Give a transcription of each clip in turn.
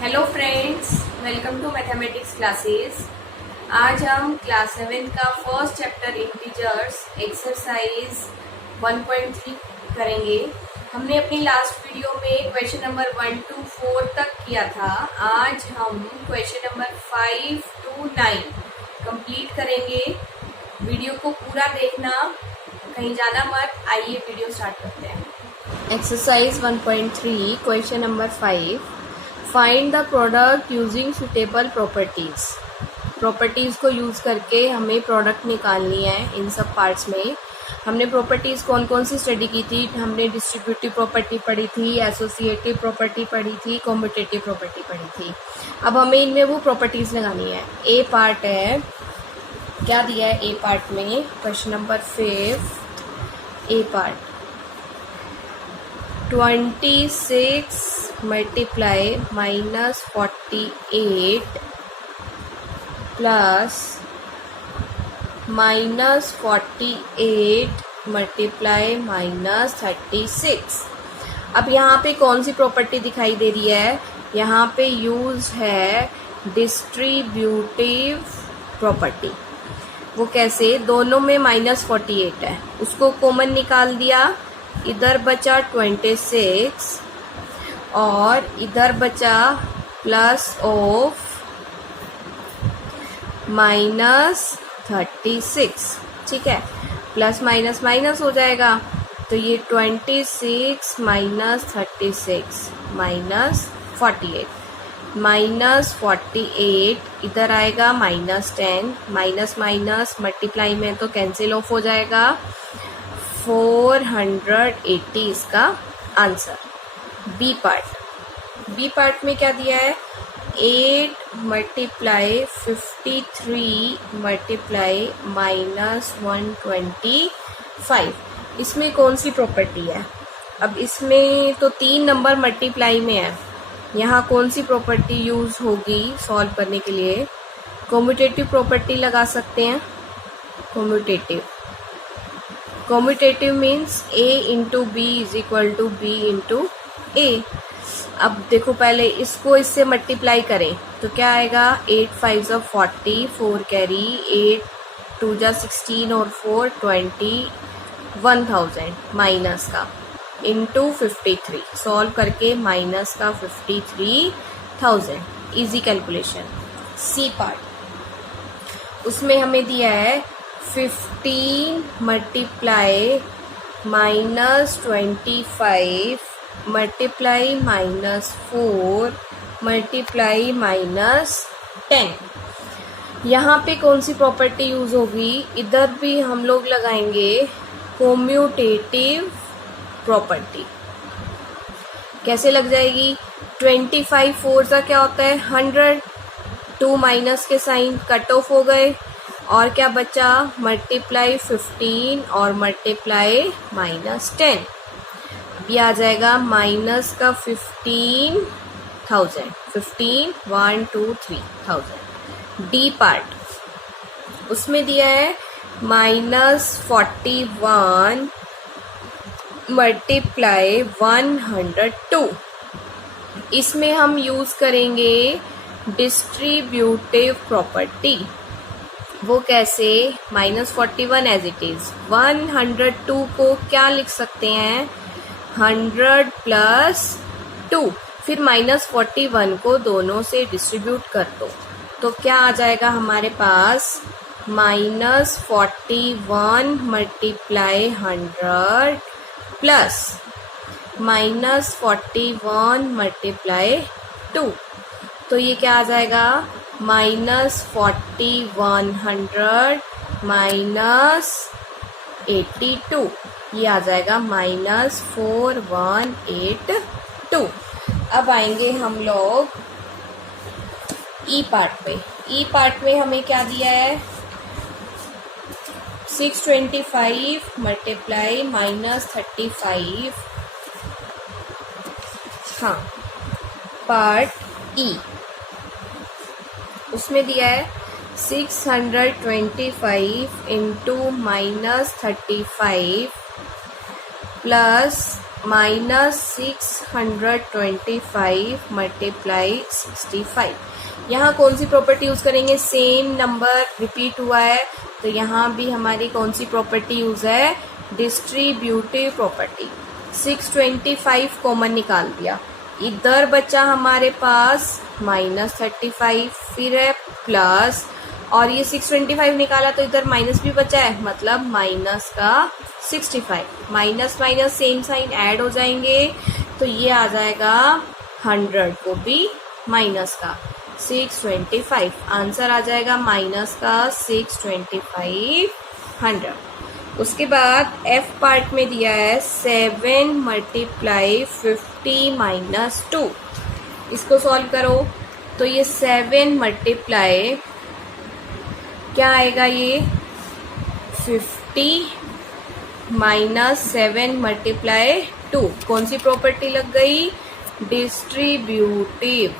Hello friends, welcome to mathematics classes. आज हम class 7 का फर्स्ट चैप्टर इंटीजर्स एक्सरसाइज 1.3 करेंगे। हमने अपनी लास्ट वीडियो में क्वेश्चन नंबर 1 to 4 तक किया था। आज हम क्वेश्चन नंबर 5 to 9 कंप्लीट करेंगे। वीडियो को पूरा देखना, कहीं जाना मत। आइए वीडियो स्टार्ट करते हैं। Exercise 1.3 question number 5, find the product using suitable properties को यूज़ करके हमें प्रोडक्ट निकालनी है। इन सब पार्ट्स में हमने प्रॉपर्टीज़ कौन कौन सी स्टडी की थी। हमने डिस्ट्रीब्यूटिव प्रॉपर्टी पढ़ी थी, एसोसिएटिव प्रॉपर्टी पढ़ी थी, कॉम्पिटिटिव प्रॉपर्टी पढ़ी थी। अब हमें इनमें वो प्रॉपर्टीज़ लगानी है। ए पार्ट है, क्या दिया है ए पार्ट में, क्वेश्चन नंबर 5 ए पार्ट 26 मल्टीप्लाई -48 प्लस -48 मल्टीप्लाई -36। अब यहाँ पे कौन सी प्रॉपर्टी दिखाई दे रही है? यहाँ पे यूज है डिस्ट्रीब्यूटिव प्रॉपर्टी। वो कैसे? दोनों में -48 है, उसको कॉमन निकाल दिया, इधर बचा 26 और इधर बचा प्लस ऑफ -36। ठीक है, प्लस माइनस माइनस हो जाएगा, तो ये 26 -36 -48 -48 इधर आएगा -10, माइनस माइनस मल्टीप्लाई में तो कैंसिल ऑफ हो जाएगा। 480 इसका आंसर। बी पार्ट में क्या दिया है? 8 मल्टीप्लाई 53 मल्टीप्लाई -125। इसमें कौन सी प्रॉपर्टी है? अब इसमें तो 3 नंबर मल्टीप्लाई में है, यहाँ कौन सी प्रॉपर्टी यूज होगी सॉल्व करने के लिए? कॉम्यूटेटिव प्रॉपर्टी लगा सकते हैं। Commutative means A into B is equal to B into A. अब देखो, पहले इसको इससे मल्टीप्लाई करें तो क्या आएगा? 8 5 40, 4 कैरी, 8 2 16 और 4 21,000 माइनस का इंटू 53। सॉल्व करके माइनस का 53,000। Easy calculation. सी पार्ट, उसमें हमें दिया है 15 मल्टीप्लाई -25 मल्टीप्लाई -4 मल्टीप्लाई -10। यहाँ पे कौन सी प्रॉपर्टी यूज होगी? इधर भी हम लोग लगाएंगे कॉम्यूटेटिव प्रॉपर्टी। कैसे लग जाएगी? 25 4 का क्या होता है? 100। 2 माइनस के साइन कट ऑफ हो गए और क्या बचा? मल्टीप्लाई 15 और मल्टीप्लाई -10। अब ये आ जाएगा माइनस का 15,000। 15 1 2 3,000। डी पार्ट, उसमें दिया है -41 मल्टीप्लाई 102। इसमें हम यूज करेंगे डिस्ट्रीब्यूटिव प्रॉपर्टी। वो कैसे? -41 एज इट इज, 102 को क्या लिख सकते हैं? 100 प्लस 2, फिर -41 को दोनों से डिस्ट्रीब्यूट कर दो तो क्या आ जाएगा हमारे पास? -41 मल्टीप्लाई 100 प्लस -41 मल्टीप्लाई 2। तो ये क्या आ जाएगा? -4100 -82। ये आ जाएगा -4182। अब आएंगे हम लोग ई पार्ट पे। ई पार्ट में हमें क्या दिया है? 625 मल्टीप्लाई -35। हाँ, पार्ट ई, उसमें दिया है 625 इंटू -35 प्लस -625 मल्टीप्लाई 65। यहाँ कौन सी प्रॉपर्टी यूज़ करेंगे? सेम नंबर रिपीट हुआ है तो यहाँ भी हमारी कौन सी प्रॉपर्टी यूज़ है? Distributive property. 625 कॉमन निकाल दिया, इधर बचा हमारे पास -35, फिर है प्लस, और ये 625 निकाला तो इधर माइनस भी बचा है, मतलब माइनस का 65। Minus minus same sign add हो जाएंगे तो ये आ जाएगा 100 को भी माइनस का 625। आंसर आ जाएगा माइनस का 625 100। उसके बाद F पार्ट में दिया है 7 मल्टीप्लाई 50 माइनस 2। इसको सॉल्व करो तो ये 7 मल्टीप्लाई क्या आएगा? ये 50 माइनस 7 मल्टीप्लाई 2। कौन सी प्रॉपर्टी लग गई? Distributive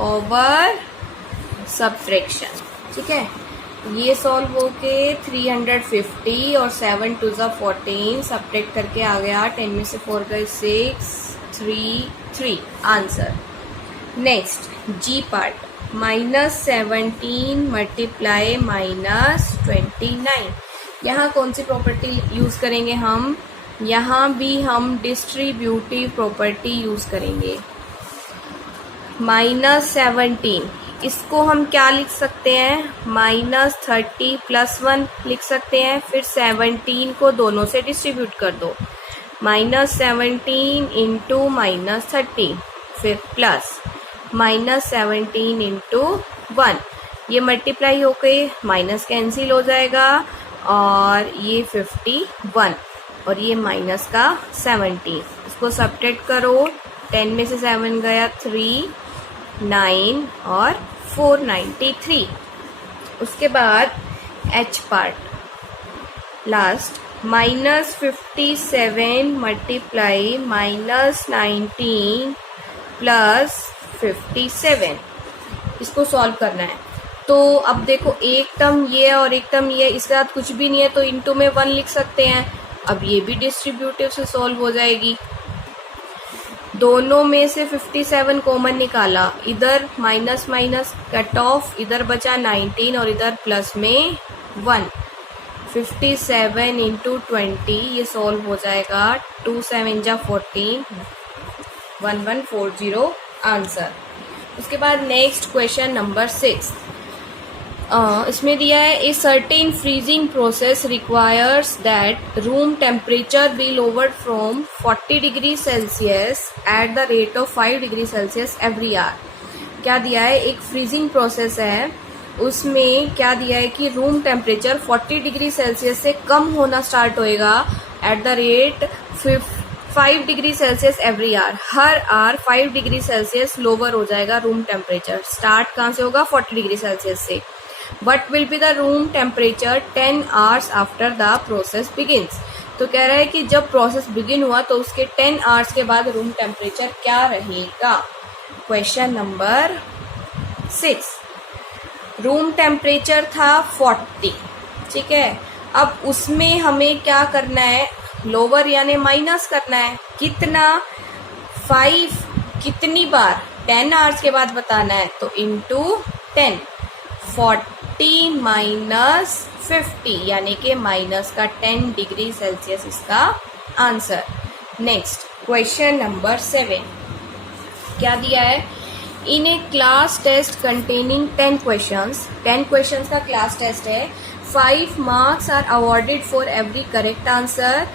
over subtraction. ठीक है, ये सॉल्व होके 350 और 7 2 14 सब्ट्रैक्ट करके आ गया 10 में से 4 गए 6 3 3 आंसर। नेक्स्ट जी पार्ट -17 मल्टीप्लाई -29। यहाँ कौन सी प्रॉपर्टी यूज करेंगे हम? यहाँ भी हम डिस्ट्रीब्यूटिव प्रॉपर्टी यूज करेंगे। -17 इसको हम क्या लिख सकते हैं? -30 + 1 लिख सकते हैं। फिर 17 को दोनों से डिस्ट्रीब्यूट कर दो, -17 इंटू -30, फिर प्लस -17 इंटू 1। ये मल्टीप्लाई होके माइनस कैंसिल हो जाएगा और ये 51 और ये माइनस का 17। इसको सब्ट्रैक्ट करो, 10 में से 7 गया 3 9 और 493। उसके बाद H part last -57 multiply -19 plus 57। इसको सॉल्व करना है तो अब देखो एक टर्म ये और एक टर्म ये, इसके साथ कुछ भी नहीं है तो इनटू में 1 लिख सकते हैं। अब ये भी डिस्ट्रीब्यूटिव से सॉल्व हो जाएगी। दोनों में से 57 कॉमन निकाला, इधर माइनस माइनस कट ऑफ, इधर बचा 19 और इधर प्लस में 1। 57 इंटू 20 ये सॉल्व हो जाएगा 2 7 जा 14 1140 आंसर। उसके बाद नेक्स्ट क्वेश्चन नंबर 6। इसमें दिया है a certain freezing process requires that room temperature be lowered from 40 degree Celsius at the rate of 5 degree Celsius every hour. क्या दिया है? एक फ्रीजिंग प्रोसेस है, उसमें क्या दिया है कि रूम टेम्परेचर 40 डिग्री सेल्सियस से कम होना स्टार्ट होएगा at the rate 5 degree Celsius every hour. हर आवर 5 डिग्री सेल्सियस लोअर हो जाएगा रूम टेम्परेचर। स्टार्ट कहाँ से होगा? 40 डिग्री सेल्सियस से। What will be the room temperature 10 hours after the process begins? तो कह रहा है कि जब प्रोसेस बिगिन हुआ तो उसके 10 आवर्स के बाद रूम टेम्परेचर क्या रहेगा? Question number 6। रूम टेम्परेचर था 40, ठीक है। अब उसमें हमें क्या करना है? लोअर यानी माइनस करना है। कितना? 5 कितनी बार? 10 आवर्स के बाद बताना है तो इंटू 10। 40 माइनस 50 यानी कि माइनस का 10 डिग्री सेल्सियस इसका आंसर। Next question number 7। क्या दिया है? In a class test containing 10 questions का क्लास टेस्ट है। 5 marks are awarded for every correct answer.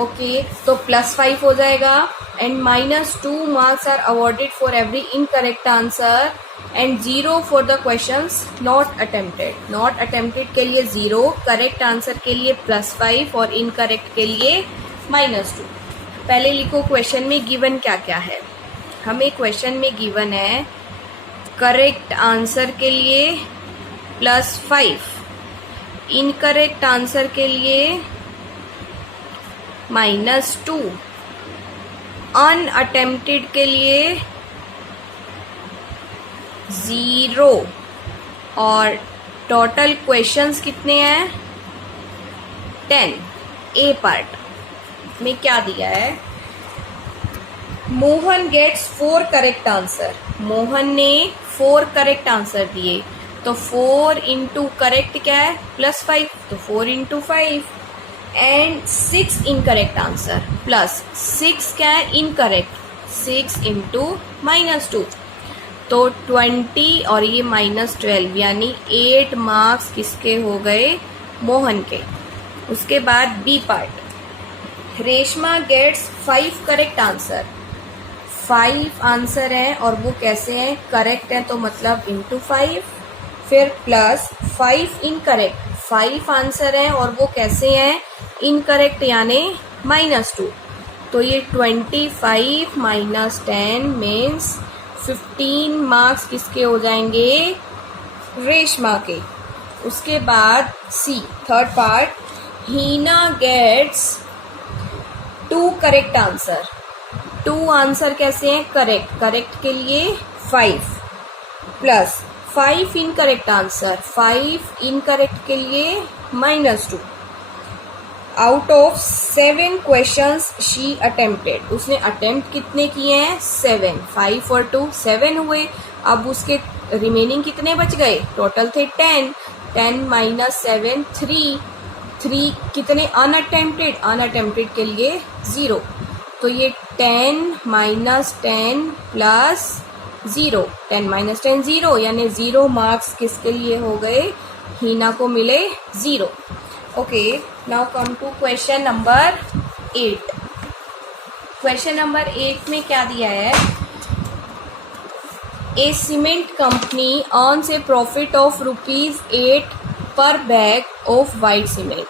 Okay, तो +5 हो जाएगा। And -2 marks are awarded for every incorrect answer and 0 for the questions not attempted. Not attempted के लिए 0, correct answer के लिए +5 और इनकरेक्ट के लिए -2। पहले लिखो क्वेश्चन में गिवन क्या क्या है। हमें क्वेश्चन में गिवन है करेक्ट आंसर के लिए +5, इनकरेक्ट आंसर के लिए -2, अनअटेम्प्टेड के लिए 0 और टोटल क्वेश्चंस कितने हैं? 10। ए पार्ट में क्या दिया है? Mohan gets 4 correct answer. Mohan ने 4 करेक्ट आंसर दिए, तो 4 इंटू करेक्ट क्या है +5, तो 4 into 5 and 6 incorrect answer plus 6 क्या है इनकरेक्ट, 6 इंटू -2, तो 20 और ये -12 यानी 8 मार्क्स किसके हो गए मोहन के। उसके बाद B part, Reshma gets 5 correct answer. 5 answer हैं और वो कैसे हैं करेक्ट हैं, तो मतलब इंटू 5, फिर प्लस 5 इनकरेक्ट, 5 आंसर हैं और वो कैसे हैं इनकरेक्ट यानी -2, तो ये 25 माइनस 10 मीन्स 15 मार्क्स किसके हो जाएंगे रेशमा के। उसके बाद सी थर्ड पार्ट, हीना गेट्स 2 करेक्ट आंसर। 2 आंसर कैसे हैं करेक्ट, करेक्ट के लिए 5 प्लस 5 इनकरेक्ट आंसर, 5 इनकरेक्ट के लिए -2। Out of 7 questions she attempted, उसने अटेम्प्ट कितने किए हैं 7, 5 और 2 7 हुए। अब उसके रिमेनिंग कितने बच गए, टोटल थे 10, 10 माइनस 7 3 कितने अनअटेम्प्टेड, अनअटेम्प्टेड के लिए 0, तो ये 10 माइनस 10 प्लस 0, 10 माइनस 10 0 यानी 0 मार्क्स किसके लिए हो गए हीना को मिले 0। Okay, now come to question number 8। Question number 8 में क्या दिया है, a cement company earns a profit of ₹8 per bag of white cement.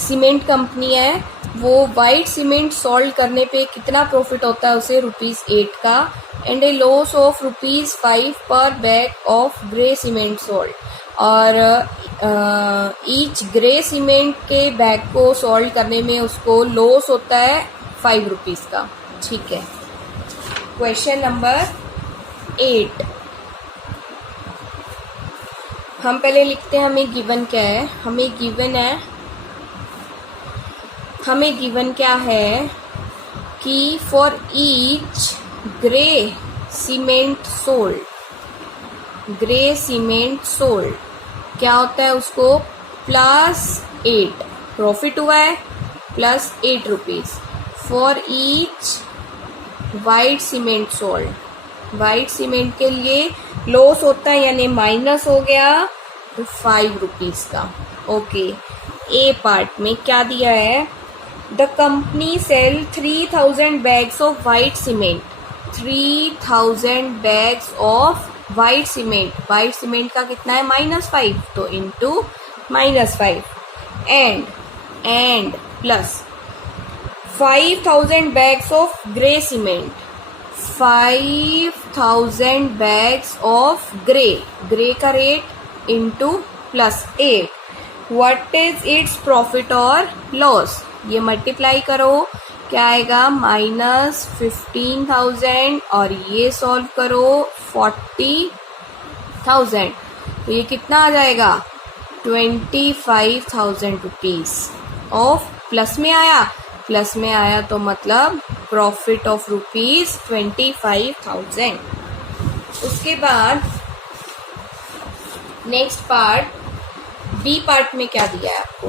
Cement company है, वो वाइट सीमेंट सोल्ड करने पे कितना प्रॉफिट होता है उसे ₹8 का, एंड ए लॉस ऑफ ₹5 पर bag of grey cement sold, और ईच ग्रे सीमेंट के बैग को सोल्ड करने में उसको लॉस होता है ₹5 का। ठीक है, क्वेश्चन नंबर 8 हम पहले लिखते हैं हमें गिवन क्या है। हमें गिवन क्या है कि for each grey cement sold क्या होता है उसको +8 प्रॉफिट हुआ है +8 for each white cement sold, white cement के लिए लॉस होता है यानी माइनस हो गया तो ₹5 का। ओके, ए पार्ट में क्या दिया है, the company sell 3000 bags of white cement, 3000 bags of white cement, white cement का कितना है -5, तो into -5 and plus 5000 bags of grey cement, 5000 bags of grey का rate into +8, what is its profit और लॉस, ये मल्टीप्लाई करो क्या आएगा -15,000 और ये सॉल्व करो 40,000, तो ये कितना आ जाएगा ₹25,000 ऑफ प्लस में आया तो मतलब प्रॉफिट ऑफ ₹25,000। उसके बाद नेक्स्ट पार्ट बी पार्ट में क्या दिया है आपको,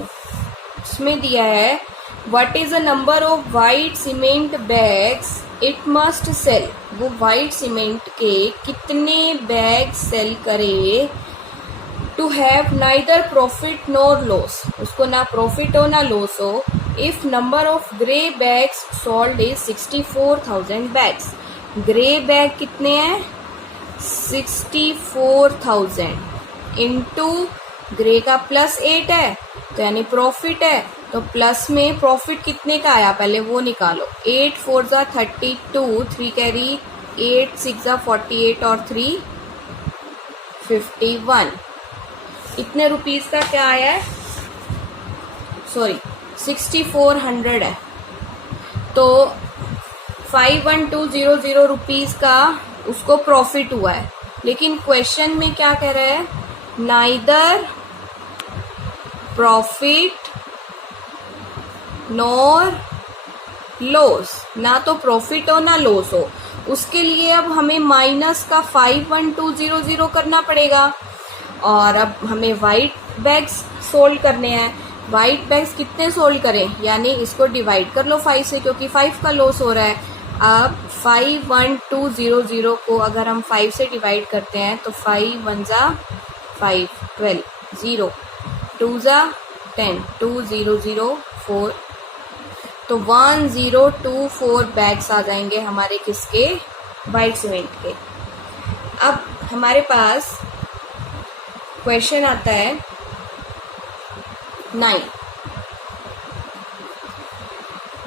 उसमें दिया है what is the number of white cement bags it must sell, वो वाइट सीमेंट के कितने बैग सेल करे to have neither profit nor loss, उसको ना प्रॉफिट हो ना लॉस हो, if number of grey bags sold is 64,000 bags, grey bag कितने हैं 64,000 इंटू ग्रे का +8 है तो यानी प्रॉफिट है, तो प्लस में प्रॉफिट कितने का आया पहले वो निकालो, 8 4 ज़ा 32, 3 कैरी 8 6 ज़ा 48 और 3 51, इतने रुपीस का क्या आया है, सॉरी 6400 है, तो 51200 रुपीस का उसको प्रॉफिट हुआ है। लेकिन क्वेश्चन में क्या कह रहा है, नाइदर प्रॉफिट नॉर लॉस, ना तो प्रॉफिट हो ना लॉस हो। उसके लिए अब हमें माइनस का 51200 करना पड़ेगा। और अब हमें वाइट बैग्स सोल्ड करने हैं। वाइट बैग्स कितने सोल्ड करें, यानी इसको डिवाइड कर लो 5 से, क्योंकि 5 का लॉस हो रहा है। अब 51200 को अगर हम 5 से डिवाइड करते हैं तो 5 1 जा 5, 12, 0, 2 जा 10, 2004, तो 1024 बैग्स आ जाएंगे हमारे किसके, वाइट सीमेंट के। अब हमारे पास क्वेश्चन आता है 9,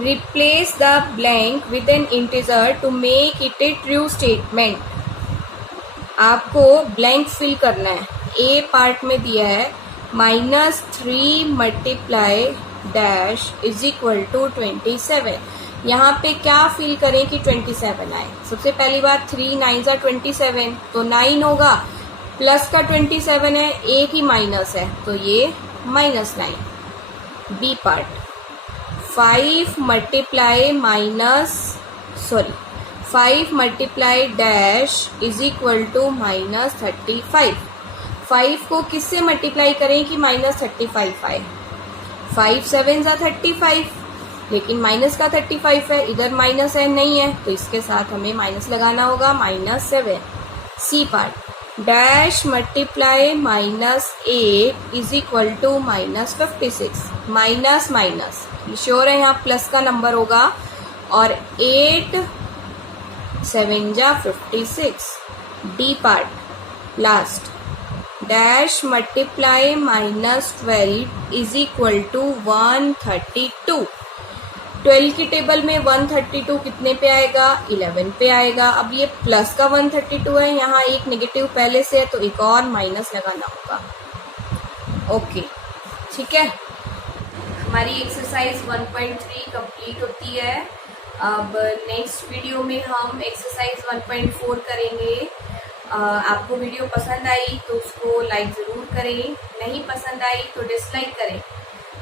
replace the blank with an integer to make it a true statement. आपको ब्लैंक फिल करना है। ए पार्ट में दिया है -3 multiply dash is equal to 27। यहाँ पे क्या फिल करें कि 27 आए। सबसे पहली बात 3 9 जा 27, तो 9 होगा, प्लस का 27 है, एक ही माइनस है, तो ये -9। B part 5 multiply dash is equal to -35। 5 को किससे मल्टीप्लाई करें कि -35 आए। 5 7 जा 35, लेकिन माइनस का 35 है, इधर माइनस है नहीं है, तो इसके साथ हमें माइनस लगाना होगा, -7। C part dash multiply -8 is equal to -56। Minus minus sure है यहाँ प्लस का नंबर होगा, और 8 7 जा 56। D part last dash multiply -12 is equal to 132। 12 की टेबल में 132 कितने पे आएगा, 11 पे आएगा। अब ये प्लस का 132 है, यहाँ एक नेगेटिव पहले से है, तो एक और माइनस लगाना होगा। ओके, ठीक है। हमारी एक्सरसाइज 1.3 कंप्लीट होती है। अब नेक्स्ट वीडियो में हम एक्सरसाइज 1.4 करेंगे। आपको वीडियो पसंद आई तो उसको लाइक ज़रूर करें, नहीं पसंद आई तो डिसलाइक करें,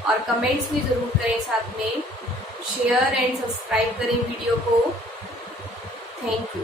और कमेंट्स भी ज़रूर करें, साथ में शेयर एंड सब्सक्राइब करें वीडियो को। Thank you.